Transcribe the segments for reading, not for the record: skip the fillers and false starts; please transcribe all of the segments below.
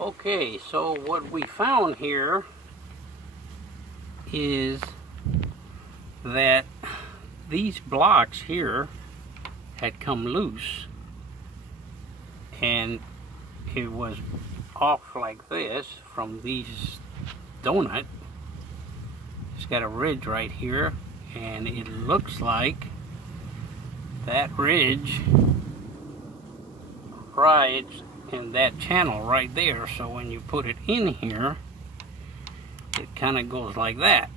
Okay, so what we found here is that these blocks here had come loose, and it was off like this from these donut. It's got a ridge right here, and it looks like that ridge rides in that channel right there. So when you put it in here, it kind of goes like that.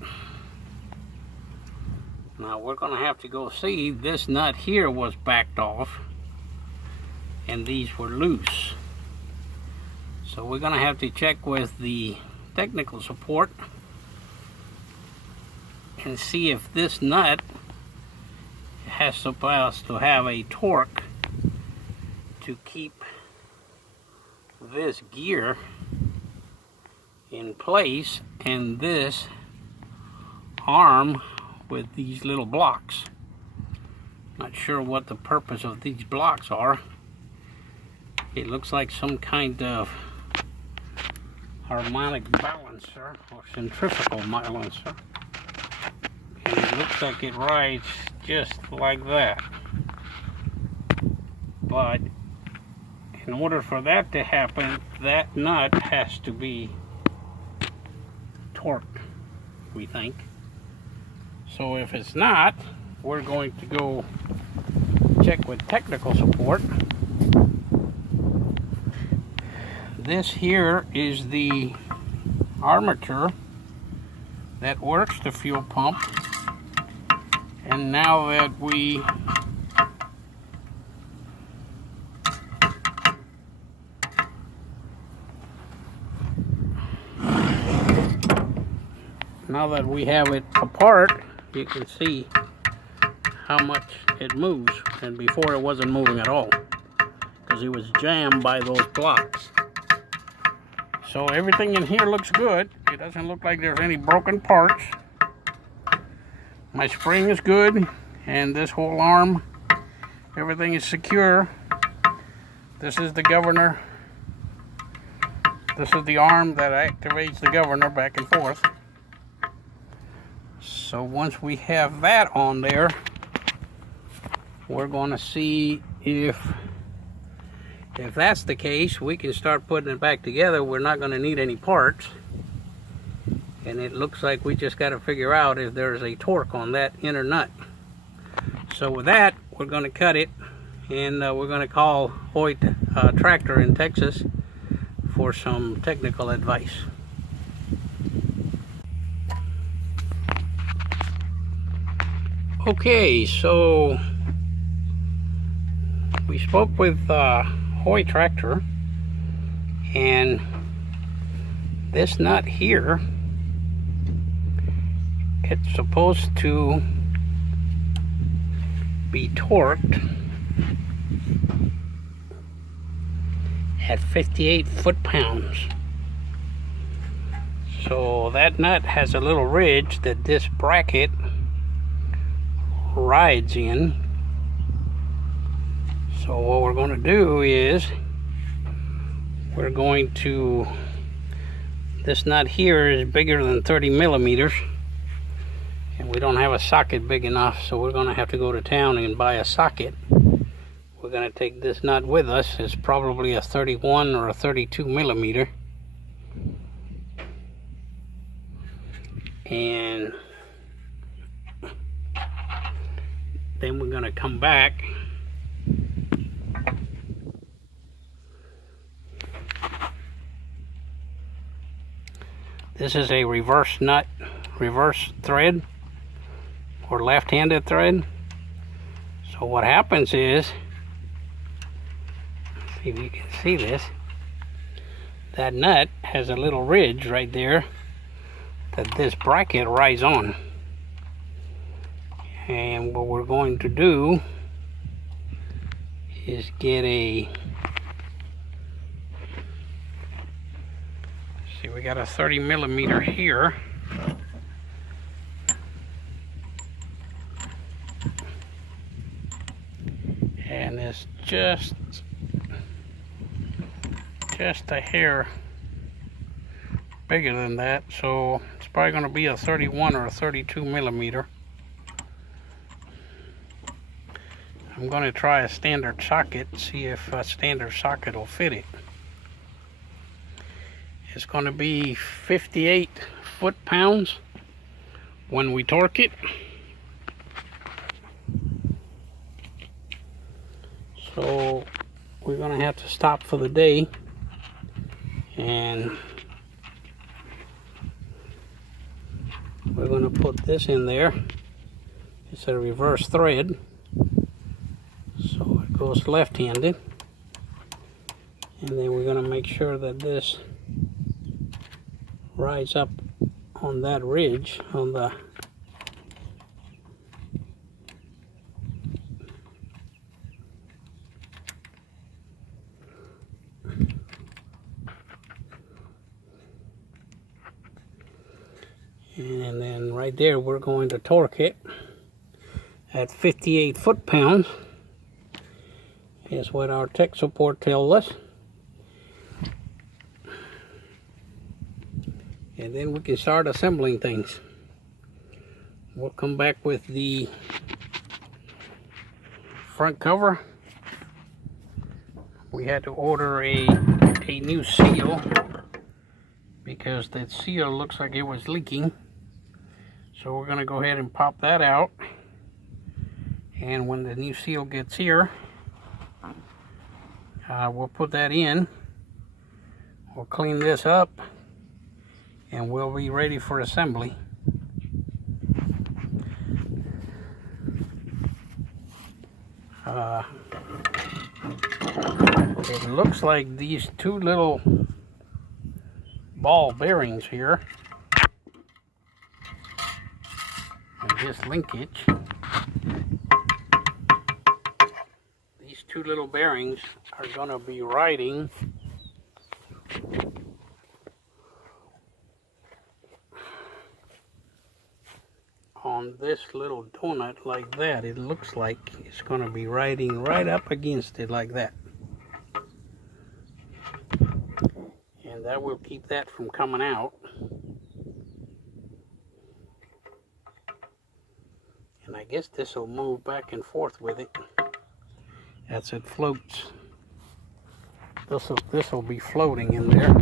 Now we're going to have to go see, this nut here was backed off and these were loose. So we're going to have to check with the technical support and see if this nut has supposed to have a torque to keep this gear in place and this arm with these little blocks. Not sure what the purpose of these blocks are. It looks like some kind of harmonic balancer or centrifugal balancer, and it looks like it rides just like that. But in order for that to happen, that nut has to be torqued, we think. So if it's not, we're going to go check with technical support. This here is the armature that works the fuel pump, and now that we have it apart, you can see how much it moves, and before it wasn't moving at all because it was jammed by those blocks. So everything in here looks good. It doesn't look like there's any broken parts. My spring is good, and this whole arm, everything is secure. This is the governor. This is the arm that activates the governor back and forth. So once we have that on there, we're going to see if that's the case, we can start putting it back together. We're not going to need any parts, and it looks like we just got to figure out if there's a torque on that inner nut. So with that, we're going to cut it, and we're going to call Hoyt Tractor in Texas for some technical advice. Okay, so we spoke with Hoyt Tractor, and this nut here, it's supposed to be torqued at 58 foot-pounds. So that nut has a little ridge that this bracket rides in. So what we're going to do is we're going to, this nut here is bigger than 30 millimeters, and we don't have a socket big enough, so we're going to have to go to town and buy a socket. We're going to take this nut with us. It's probably a 31 or a 32 millimeter, and then we're going to come back This is a reverse nut, reverse thread, or left-handed thread. So what happens is, see if you can see this, that nut has a little ridge right there that this bracket rides on. And what we're going to do is get a, see, we got a 30 millimeter here. And it's just a hair bigger than that, so it's probably going to be a 31 or a 32 millimeter. I'm going to try a standard socket, see if a standard socket will fit it. It's going to be 58 foot-pounds when we torque it. So we're going to have to stop for the day, and we're going to put this in there. It's a reverse thread, so it goes left-handed, and then we're going to make sure that this rides up on that ridge on the and then right there we're going to torque it at 58 foot-pounds is what our tech support tells us. And then we can start assembling things. We'll come back with the front cover. We had to order a new seal because that seal looks like it was leaking. So we're going to go ahead and pop that out. And when the new seal gets here, we'll put that in. We'll clean this up, and we'll be ready for assembly. It looks like these two little ball bearings here, and this linkage, these two little bearings are going to be riding on this little donut like that. It looks like it's going to be riding right up against it like that. And that will keep that from coming out. And I guess this will move back and forth with it as it floats. This will be floating in there.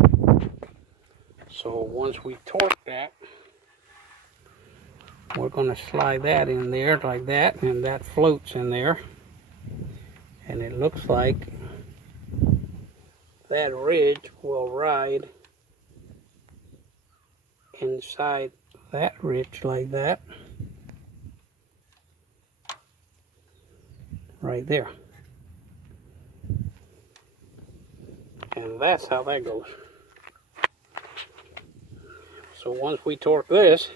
So once we torque that, we're going to slide that in there like that, and that floats in there. And it looks like that ridge will ride inside that ridge like that. Right there. And that's how that goes. So once we torque this,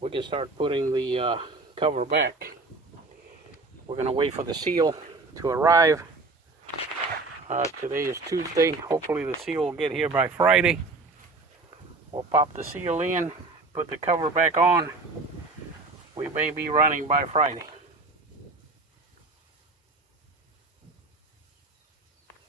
we can start putting the cover back. We're going to wait for the seal to arrive. Today is Tuesday. Hopefully the seal will get here by Friday. We'll pop the seal in, put the cover back on. We may be running by Friday.